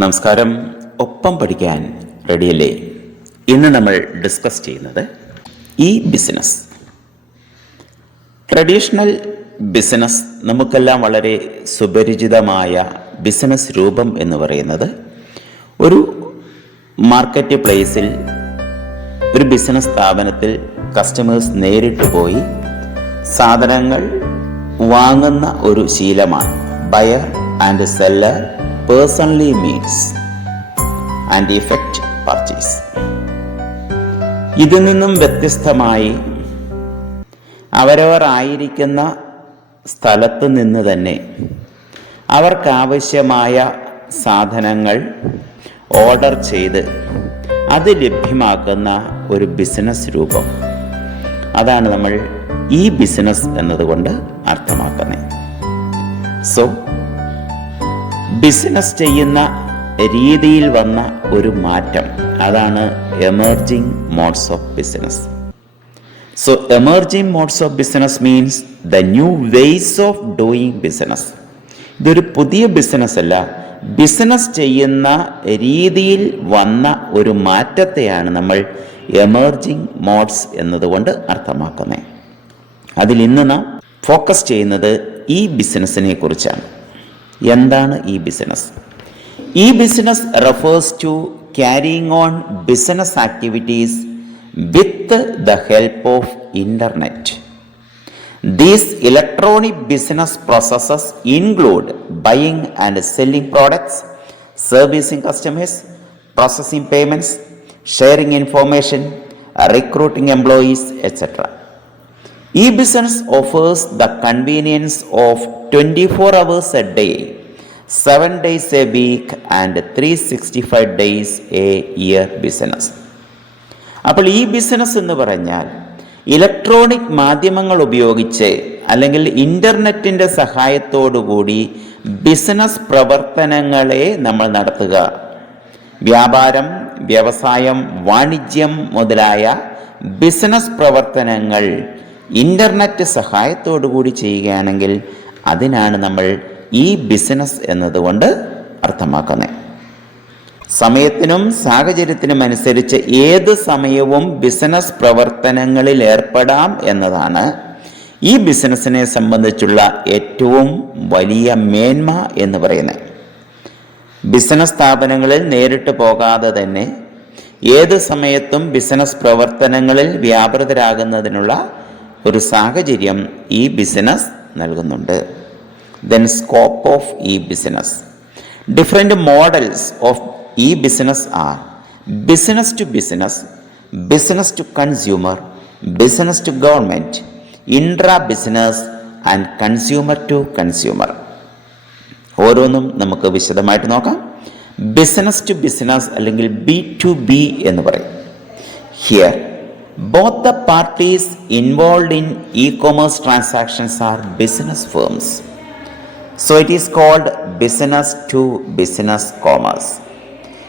നമസ്കാരം. ഒപ്പം പഠിക്കാൻ റെഡിയല്ലേ? ഇന്ന് നമ്മൾ ഡിസ്കസ് ചെയ്യുന്നത് ഈ ബിസിനസ്. ട്രഡീഷണൽ ബിസിനസ്, നമുക്കെല്ലാം വളരെ സുപരിചിതമായ ബിസിനസ് രൂപം എന്ന് പറയുന്നത് ഒരു മാർക്കറ്റ് പ്ലേസിൽ, ഒരു ബിസിനസ് സ്ഥാപനത്തിൽ കസ്റ്റമേഴ്സ് നേരിട്ട് പോയി സാധനങ്ങൾ വാങ്ങുന്ന ഒരു ശീലമാണ്. Buyer and seller personally meets and effect purchase. ഇതിൽ നിന്നും വ്യത്യസ്തമായി അവരവർ ആയിരിക്കുന്ന സ്ഥലത്ത് നിന്ന് തന്നെ അവർക്കാവശ്യമായ സാധനങ്ങൾ ഓർഡർ ചെയ്ത് അത് ലഭ്യമാക്കുന്ന ഒരു ബിസിനസ് രൂപം, അതാണ് നമ്മൾ ഈ ബിസിനസ് എന്നതുകൊണ്ട് അർത്ഥമാക്കുന്നത്. സോ ബിസിനസ് ചെയ്യുന്ന രീതിയിൽ വന്ന ഒരു മാറ്റം, അതാണ് emerging modes of business. So emerging modes of business means the new ways of doing business. ഇതൊരു പുതിയ ബിസിനസ് അല്ല, ബിസിനസ് ചെയ്യുന്ന രീതിയിൽ വന്ന ഒരു മാറ്റത്തെയാണ് നമ്മൾ എമർജിംഗ് മോഡ്സ് എന്നതുകൊണ്ട് അർത്ഥമാക്കുന്നത്. അതിൽ ഇന്ന് നാം ഫോക്കസ് ചെയ്യുന്നത് ഈ ബിസിനസ്സിനെ കുറിച്ചാണ്. എന്താണ് E business? E business refers to carrying on business activities with the help of internet. These electronic business processes include buying and selling products, servicing customers, processing payments, sharing information, recruiting employees, etc. E-business offers the convenience of 24 hours a day, 7 days a week and 365 days a year business. അപ്പോൾ ഈ business എന്ന് പറഞ്ഞാൽ electronic മാധ്യമങ്ങൾ ഉപയോഗിച്ച് അല്ലെങ്കിൽ ഇൻ്റർനെറ്റിൻ്റെ സഹായത്തോടുകൂടി business പ്രവർത്തനങ്ങളെ നമ്മൾ നടത്തുക. വ്യാപാരം, വ്യവസായം, വാണിജ്യം മുതലായ ബിസിനസ് പ്രവർത്തനങ്ങൾ ഇൻ്റർനെറ്റ് സഹായത്തോടുകൂടി ചെയ്യുകയാണെങ്കിൽ അതിനാണ് നമ്മൾ ഈ ബിസിനസ് എന്നതുകൊണ്ട് അർത്ഥമാക്കുന്നത്. സമയത്തിനും സാഹചര്യത്തിനും അനുസരിച്ച് ഏത് സമയവും ബിസിനസ് പ്രവർത്തനങ്ങളിൽ ഏർപ്പെടാം എന്നതാണ് ഈ ബിസിനസ്സിനെ സംബന്ധിച്ചുള്ള ഏറ്റവും വലിയ മേന്മ എന്ന് പറയുന്നത്. ബിസിനസ് സ്ഥാപനങ്ങളിൽ നേരിട്ട് പോകാതെ തന്നെ ഏത് സമയത്തും ബിസിനസ് പ്രവർത്തനങ്ങളിൽ വ്യാപൃതരാകുന്നതിനുള്ള ഒരു സാഹചര്യം ഈ ബിസിനസ് നൽകുന്നുണ്ട്. ദെൻ സ്കോപ്പ് ഓഫ് ഈ ബിസിനസ്. ഡിഫറെൻ്റ് മോഡൽസ് ഓഫ് ഈ business are business to business, business to consumer, business to government, intra business and consumer to consumer. ഓരോന്നും നമുക്ക് വിശദമായിട്ട് നോക്കാം. ബിസിനസ് ടു ബിസിനസ് അല്ലെങ്കിൽ B2B എന്ന് പറയും. Here both the parties involved in e-commerce transactions are business firms. So it is called business to business commerce.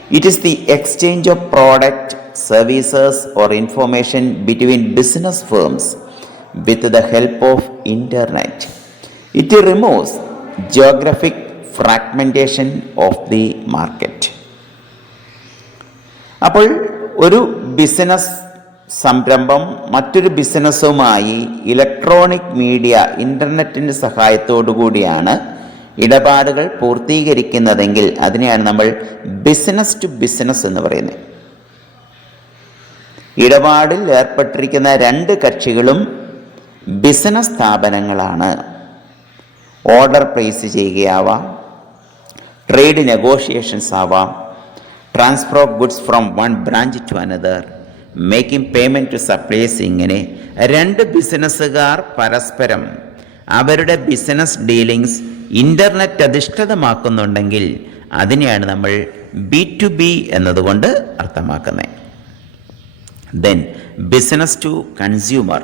It is the exchange of product, services or information between business firms with the help of internet. It removes geographic fragmentation of the market. അപ്പോൾ ഒരു business സംരംഭം മറ്റൊരു ബിസിനസ്സുമായി electronic media, ഇൻ്റർനെറ്റിൻ്റെ സഹായത്തോടു കൂടിയാണ് ഇടപാടുകൾ പൂർത്തീകരിക്കുന്നതെങ്കിൽ അതിനെയാണ് നമ്മൾ ബിസിനസ് ടു ബിസിനസ് എന്ന് പറയുന്നത്. ഇടപാടിൽ ഏർപ്പെട്ടിരിക്കുന്ന രണ്ട് കക്ഷികളും ബിസിനസ് സ്ഥാപനങ്ങളാണ്. ഓർഡർ പ്ലേസ് ചെയ്യുകയാവാം, ട്രേഡ് നെഗോഷിയേഷൻസ് ആവാം, transfer of goods from one branch to another, making payment to supplies. ഇങ്ങനെ രണ്ട് ബിസിനസ്സുകാർ പരസ്പരം അവരുടെ ബിസിനസ് ഡീലിങ്സ് ഇൻ്റർനെറ്റ് അധിഷ്ഠിതമാക്കുന്നുണ്ടെങ്കിൽ അതിനെയാണ് നമ്മൾ B2B എന്നതുകൊണ്ട് അർത്ഥമാക്കുന്നത്. Then business to consumer.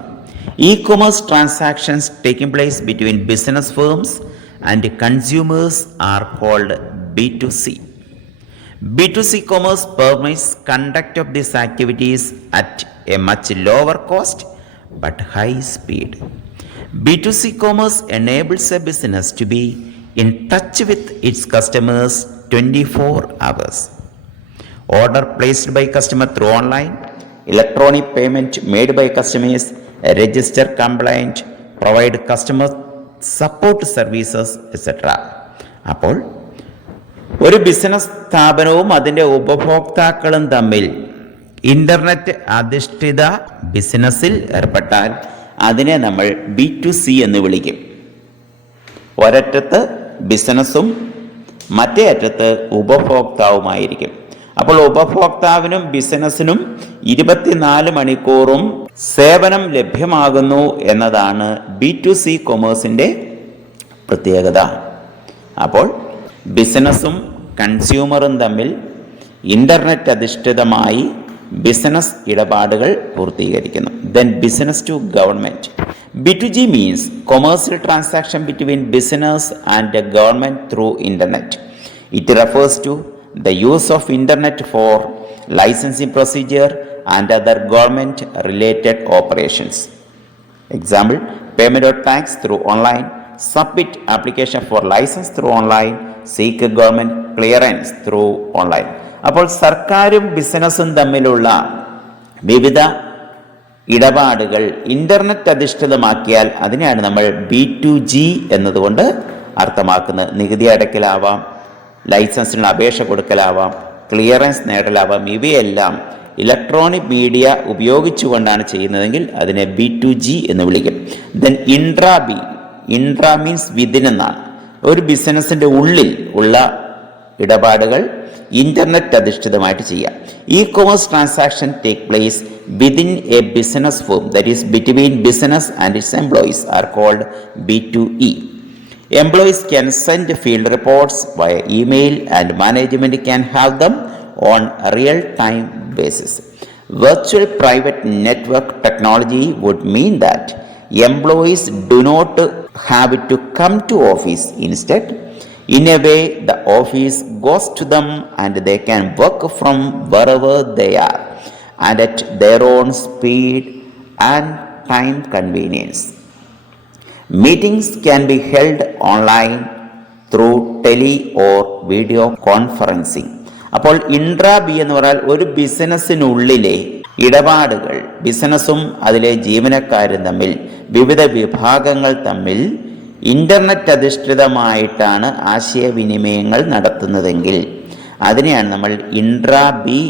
E commerce transactions taking place between business firms and consumers are called B2C. B2C commerce permits conduct of these activities at a much lower cost but high speed. B2C commerce enables a business to be in touch with its customers 24 hours. Order placed by customer through online, electronic payment made by customers, register complaint, provide customer support services, etc. അപ്പോൾ ഒരു business സ്ഥാപനവും അതിൻ്റെ ഉപഭോക്താക്കളും തമ്മിൽ internet അധിഷ്ഠിത ബിസിനസ്സിൽ ഏർപ്പെട്ടാൽ അതിനെ നമ്മൾ B2C എന്ന് വിളിക്കും. ഒരറ്റത്ത് ബിസിനസ്സും മറ്റേ അറ്റത്ത് ഉപഭോക്താവുമായിരിക്കും. അപ്പോൾ ഉപഭോക്താവിനും ബിസിനസ്സിനും 24 മണിക്കൂറും സേവനം ലഭ്യമാകുന്നു എന്നതാണ് B2C കൊമേഴ്സിൻ്റെ പ്രത്യേകത. അപ്പോൾ ബിസിനസ്സും കൺസ്യൂമറും തമ്മിൽ ഇൻ്റർനെറ്റ് അധിഷ്ഠിതമായി ബിസിനസ് ഇടപാടുകൾ പൂർത്തീകരിക്കുന്നു. Then business to government. B2G means commercial transaction between business and the government through internet. It refers to the use of internet for licensing procedure and other government related operations. Example, payment of tax through online, submit application for license through online, seek government clearance through online. അപ്പോൾ സർക്കാരും ബിസിനസ്സും തമ്മിലുള്ള വിവിധ ഇടപാടുകൾ internet അധിഷ്ഠിതമാക്കിയാൽ അതിനെയാണ് നമ്മൾ B2G എന്നതുകൊണ്ട് അർത്ഥമാക്കുന്നത്. നികുതി അടയ്ക്കലാവാം, ലൈസൻസിനുള്ള അപേക്ഷ കൊടുക്കലാവാം, ക്ലിയറൻസ് നേടലാവാം. ഇവയെല്ലാം ഇലക്ട്രോണിക് മീഡിയ ഉപയോഗിച്ചുകൊണ്ടാണ് ചെയ്യുന്നതെങ്കിൽ അതിനെ B2G എന്ന് വിളിക്കും. ദെൻ ഇൻട്രാ മീൻസ് വിതിൻ എന്നാണ്. ഒരു ബിസിനസ്സിൻ്റെ ഉള്ളിൽ ഉള്ള ഇടപാടുകൾ ഇൻ്റർനെറ്റ് അധിഷ്ഠിതമായിട്ട് ചെയ്യാം. E commerce transaction take place within a business firm, that is between business and its employees are called B2E. Employees can send field reports via email and management can have them on a real-time basis. Virtual private network technology would mean that employees do not have to come to office. Instead, in a way, the office goes to them and they can work from wherever they are and at their own speed and time convenience. Meetings can be held online through tele or video conferencing. അപ്പോൾ ഇൻട്രാബി എന്ന് പറഞ്ഞാൽ ഒരു ബിസിനസ്സിനുള്ളിലെ ഇടപാടുകൾ ബിസിനസ്സും അതിലെ ജീവനക്കാരും തമ്മിൽ വിവിധ വിഭാഗങ്ങൾ തമ്മിൽ ഇൻ്റർനെറ്റ് അധിഷ്ഠിതമായിട്ടാണ് ആശയവിനിമയങ്ങൾ നടത്തുന്നതെങ്കിൽ അതിനെയാണ് നമ്മൾ ഇൻട്രാബി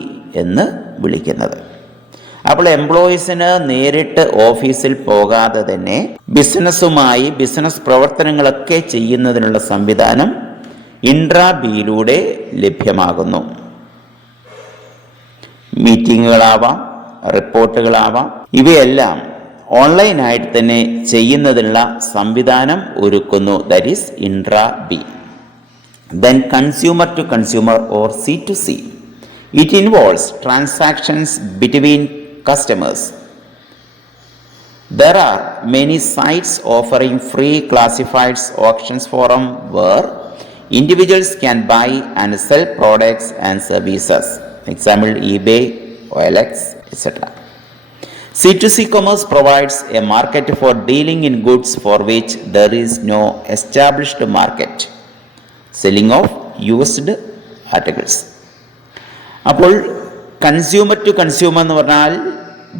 എന്ന് വിളിക്കുന്നത്. അപ്പോൾ എംപ്ലോയീസിന് നേരിട്ട് ഓഫീസിൽ പോകാതെ തന്നെ ബിസിനസ്സുമായി ബിസിനസ് പ്രവർത്തനങ്ങളൊക്കെ ചെയ്യുന്നതിനുള്ള സംവിധാനം ഇൻട്രാബിയിലൂടെ ലഭ്യമാകുന്നു. മീറ്റിങ്ങുകളാവാം, റിപ്പോർട്ടുകളാവാം, ഇവയെല്ലാം ഓൺലൈനായിട്ട് തന്നെ ചെയ്യുന്നതിനുള്ള സംവിധാനം ഒരുക്കുന്നു. ദാറ്റ് ഈസ് ഇൻട്രാബി. Then consumer to consumer or C2C. It involves transactions between customers. There are many sites offering free classifieds auctions forum where individuals can buy and sell products and services. Example, eBay, OLX, etc. C2C commerce provides a market for dealing in goods for which there is no established market. Selling of used articles. അപ്പോൾ consumer to consumer എന്ന് പറഞ്ഞാൽ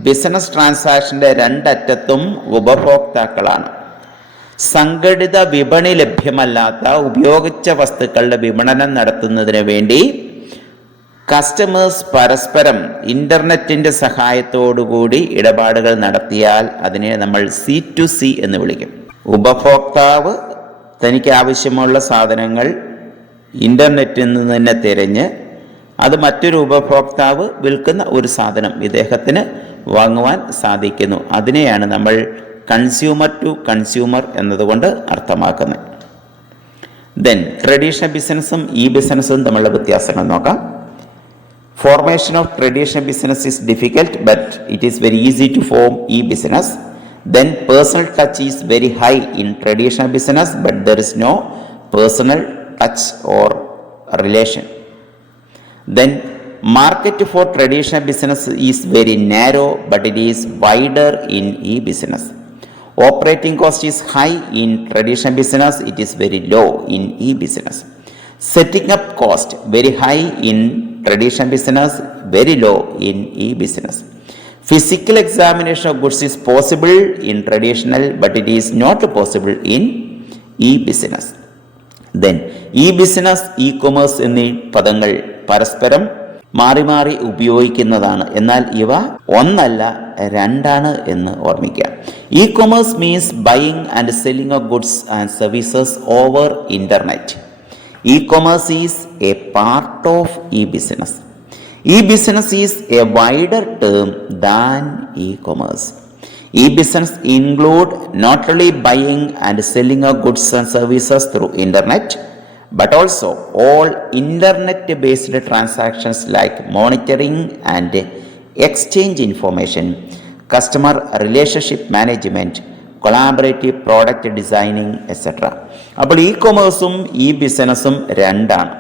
business ട്രാൻസാക്ഷൻ്റെ രണ്ടറ്റത്തും ഉപഭോക്താക്കളാണ്. സംഘടിത വിപണി ലഭ്യമല്ലാത്ത ഉപയോഗിച്ച വസ്തുക്കളുടെ വിപണനം നടത്തുന്നതിന് വേണ്ടി കസ്റ്റമേഴ്സ് പരസ്പരം ഇൻ്റർനെറ്റിൻ്റെ സഹായത്തോടുകൂടി ഇടപാടുകൾ നടത്തിയാൽ അതിനെ നമ്മൾ C2C എന്ന് വിളിക്കും. ഉപഭോക്താവ് തനിക്ക് ആവശ്യമുള്ള സാധനങ്ങൾ ഇൻ്റർനെറ്റിൽ നിന്ന് തന്നെ തിരഞ്ഞ് അത് മറ്റൊരു ഉപഭോക്താവ് വിൽക്കുന്ന ഒരു സാധനം ഇദ്ദേഹത്തിന് വാങ്ങുവാൻ സാധിക്കുന്നു. അതിനെയാണ് നമ്മൾ കൺസ്യൂമർ ടു കൺസ്യൂമർ എന്നതുകൊണ്ട് അർത്ഥമാക്കുന്നത്. ദെൻ ട്രഡീഷണൽ ബിസിനസ്സും ഈ ബിസിനസ്സും തമ്മിലുള്ള വ്യത്യാസങ്ങൾ നോക്കാം. Formation of traditional business is difficult, but it is very easy to form e-business. Then personal touch is very high in traditional business, but there is no personal touch or relation. Then market for traditional business is very narrow, but it is wider in e-business. Operating cost is high in traditional business, it is very low in e-business. Setting up cost very high in traditional business, very low in e-business. Physical examination of goods is possible in traditional, but it is not possible in e-business. Then e-business, e-commerce എന്നീ പദങ്ങൾ പരസ്പരം മാറി മാറി ഉപയോഗിക്കുന്നതാണ്. എന്നാൽ ഇവ ഒന്നല്ല, രണ്ടാണ് എന്ന് ഓർമ്മിക്കുക. E-commerce means buying and selling of goods and services over internet. E-commerce is a part of e-business. E-business is a wider term than e-commerce. E-business include not only buying and selling of goods and services through internet, but also all internet-based transactions like monitoring and exchange information, customer relationship management, collaborative product designing etcetera. അപ്പോൾ E കൊമേഴ്സും E ബിസിനസ്സും രണ്ടാണ്.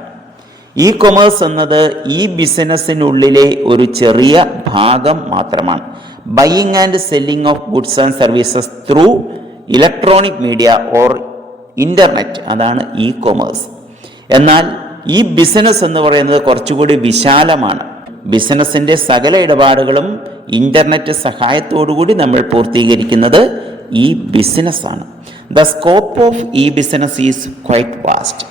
E commerce എന്നത് ഈ ബിസിനസ്സിനുള്ളിലെ ഒരു ചെറിയ ഭാഗം മാത്രമാണ്. Buying and selling of goods and services through electronic media or internet, അതാണ് ഇ കൊമേഴ്സ്. എന്നാൽ ഈ ബിസിനസ് എന്ന് പറയുന്നത് കുറച്ചുകൂടി വിശാലമാണ്. ബിസിനസ്സിൻ്റെ സകല ഇടപാടുകളും ഇൻ്റർനെറ്റ് സഹായത്തോടുകൂടി നമ്മൾ പൂർത്തീകരിക്കുന്നത് ഈ ബിസിനസ്സാണ്. The scope of E business is quite vast.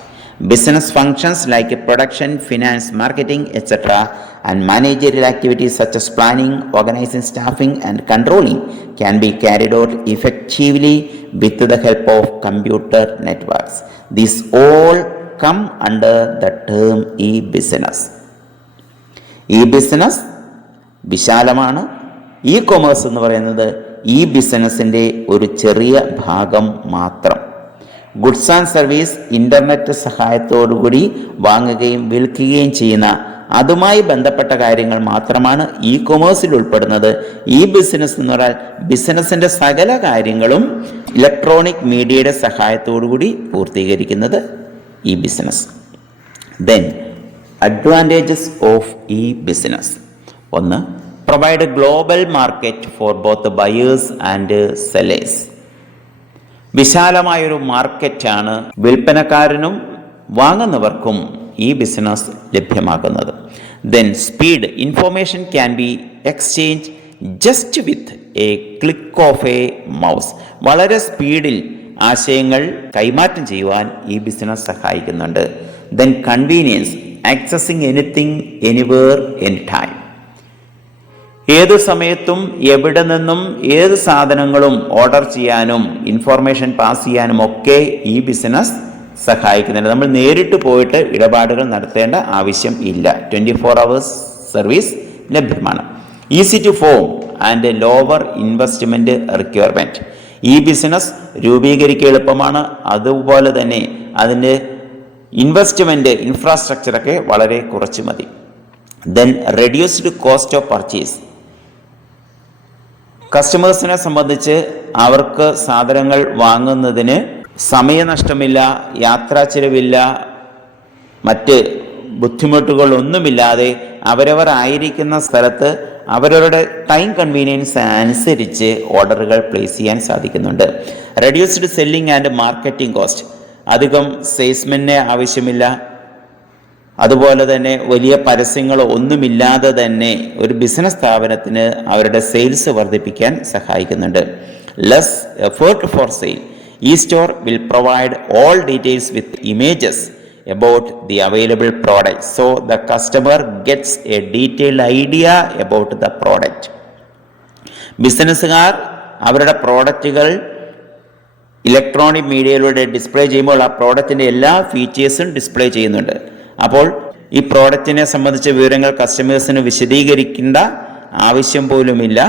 Business functions like production, finance, marketing, etc. and managerial activities such as planning, organizing, staffing and controlling can be carried out effectively with the help of computer networks. These all come under the term e-business. E-business വിശാലമാണ്. E-commerce എന്ന് പറയുന്നത് ഈ ബിസിനസ്സിൻ്റെ ഒരു ചെറിയ ഭാഗം മാത്രം. Goods and service internet സഹായത്തോടുകൂടി വാങ്ങുകയും വിൽക്കുകയും ചെയ്യുന്ന അതുമായി ബന്ധപ്പെട്ട കാര്യങ്ങൾ മാത്രമാണ് ഇ കൊമേഴ്സിൽ ഉൾപ്പെടുന്നത്. ഈ ബിസിനസ് എന്ന് പറഞ്ഞാൽ ബിസിനസ്സിൻ്റെ സകല കാര്യങ്ങളും ഇലക്ട്രോണിക് മീഡിയയുടെ സഹായത്തോടുകൂടി പൂർത്തീകരിക്കുന്നത് ഈ ബിസിനസ്. ദെൻ അഡ്വാൻറ്റേജസ് ഓഫ് ഈ ബിസിനസ്. ഒന്ന്, provide global market for both buyers and sellers. വിശാലമായൊരു മാർക്കറ്റാണ് വിൽപ്പനക്കാരനും വാങ്ങുന്നവർക്കും ഈ ബിസിനസ് ലഭ്യമാക്കുന്നത്. Then speed, information can be exchange just with a click of a mouse. വളരെ സ്പീഡിൽ ആശയങ്ങൾ കൈമാറ്റം ചെയ്യുവാൻ ഈ ബിസിനസ് സഹായിക്കുന്നുണ്ട്. Then convenience, accessing anything anywhere any time. ഏത് സമയത്തും എവിടെ നിന്നും ഏത് സാധനങ്ങളും ഓർഡർ ചെയ്യാനും ഇൻഫോർമേഷൻ പാസ് ചെയ്യാനും ഒക്കെ ഈ ബിസിനസ് സഹായിക്കുന്നുണ്ട്. നമ്മൾ നേരിട്ട് പോയിട്ട് ഇടപാടുകൾ നടത്തേണ്ട ആവശ്യം ഇല്ല. 24 hours സർവീസ് ലഭ്യമാണ്. Easy to form and lower investment requirement. E business രൂപീകരിക്കുക എളുപ്പമാണ്. അതുപോലെ തന്നെ അതിൻ്റെ ഇൻവെസ്റ്റ്മെൻറ്റ് ഇൻഫ്രാസ്ട്രക്ചറൊക്കെ വളരെ കുറച്ച് മതി. Then reduced cost of purchase. കസ്റ്റമേഴ്സിനെ സംബന്ധിച്ച് അവർക്ക് സാധനങ്ങൾ വാങ്ങുന്നതിന് സമയനഷ്ടമില്ല, യാത്രാ ചിലവില്ല, മറ്റ് ബുദ്ധിമുട്ടുകളൊന്നുമില്ലാതെ അവരവർ ആയിരിക്കുന്ന സ്ഥലത്ത് അവരവരുടെ ടൈം കൺവീനിയൻസ് അനുസരിച്ച് ഓർഡറുകൾ പ്ലേസ് ചെയ്യാൻ സാധിക്കുന്നുണ്ട്. Reduced selling and marketing cost. അധികം സെയിൽസ്മെന്നെ ആവശ്യമില്ല. അതുപോലെ തന്നെ വലിയ പരസ്യങ്ങളോ ഒന്നുമില്ലാതെ തന്നെ ഒരു ബിസിനസ് സ്ഥാപനത്തിന് അവരുടെ സെയിൽസ് വർദ്ധിപ്പിക്കാൻ സഹായിക്കുന്നുണ്ട്. Less effort for sale. E store will provide all details with images about the available product, so the customer gets a detailed idea about the product. ബിസിനസ്സുകാർ അവരുടെ പ്രോഡക്റ്റുകൾ ഇലക്ട്രോണിക് മീഡിയയിലൂടെ ഡിസ്പ്ലേ ചെയ്യുമ്പോൾ ആ പ്രോഡക്റ്റിൻ്റെ എല്ലാ ഫീച്ചേഴ്സും ഡിസ്പ്ലേ ചെയ്യുന്നുണ്ട്. അപ്പോൾ ഈ പ്രോഡക്റ്റിനെ സംബന്ധിച്ച വിവരങ്ങൾ കസ്റ്റമേഴ്സിന് വിശദീകരിക്കേണ്ട ആവശ്യം പോലുമില്ല.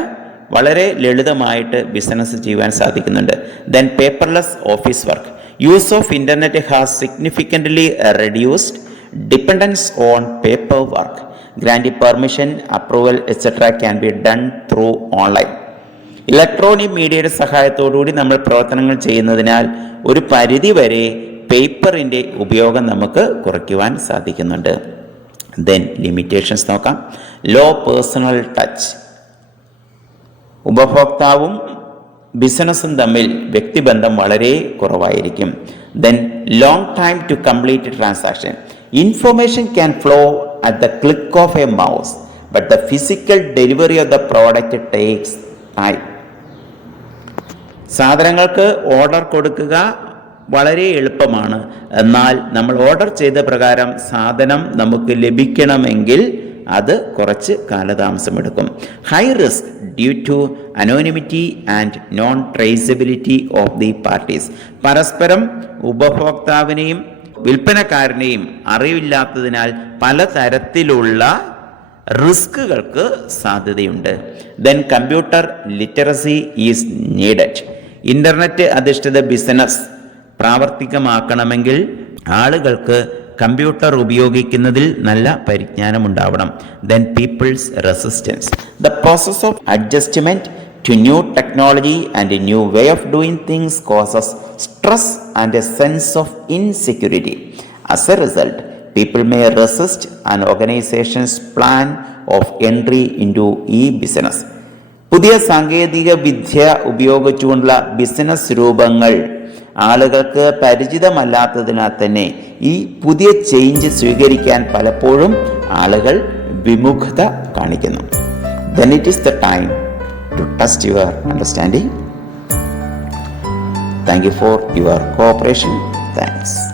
വളരെ ലളിതമായിട്ട് ബിസിനസ് ചെയ്യുവാൻ സാധിക്കുന്നുണ്ട്. Then paperless office work. Use of internet has significantly reduced dependence on paperwork. Granting permission, approval, etc. can be done through online. Electronic മീഡിയയുടെ സഹായത്തോടുകൂടി നമ്മൾ പ്രവർത്തനങ്ങൾ ചെയ്യുന്നതിനാൽ ഒരു പരിധി വരെ പേപ്പറിൻ്റെ ഉപയോഗം നമുക്ക് കുറയ്ക്കുവാൻ സാധിക്കുന്നുണ്ട്. ദെൻ ലിമിറ്റേഷൻസ് നോക്കാം. Low personal touch. ഉപഭോക്താവും ബിസിനസ്സും തമ്മിൽ വ്യക്തിബന്ധം വളരെ കുറവായിരിക്കും. Then long time to complete transaction. Information can flow at the click of a mouse, but the physical delivery of the product takes time. സാധനങ്ങൾക്ക് ഓർഡർ കൊടുക്കുക വളരെ എളുപ്പമാണ്. എന്നാൽ നമ്മൾ ഓർഡർ ചെയ്ത പ്രകാരം സാധനം നമുക്ക് ലഭിക്കണമെങ്കിൽ അത് കുറച്ച് കാലതാമസമെടുക്കും. High risk due to anonymity and non traceability of the parties. പരസ്പരം ഉപഭോക്താവിനെയും വിൽപ്പനക്കാരനെയും അറിവില്ലാത്തതിനാൽ പലതരത്തിലുള്ള റിസ്കുകൾക്ക് സാധ്യതയുണ്ട്. Then computer literacy is needed. Internet അധിഷ്ഠിത ബിസിനസ് പ്രാവർത്തികമാക്കണമെങ്കിൽ ആളുകൾക്ക് കമ്പ്യൂട്ടർ ഉപയോഗിക്കുന്നതിൽ നല്ല പരിജ്ഞാനമുണ്ടാവണം. Then people's resistance. The process of adjustment to new technology and a new way of doing things causes stress and a sense of insecurity. As a result, people may resist an organization's plan of entry into e-business. പുതിയ സാങ്കേതിക വിദ്യ ഉപയോഗിച്ചുകൊണ്ടുള്ള business രൂപങ്ങൾ ആളുകൾക്ക് പരിചിതമല്ലാത്തതിനാൽ തന്നെ ഈ പുതിയ change സ്വീകരിക്കാൻ പലപ്പോഴും ആളുകൾ വിമുഖത കാണിക്കുന്നു. Then it is the time to test your understanding. Thank you for your cooperation. Thanks.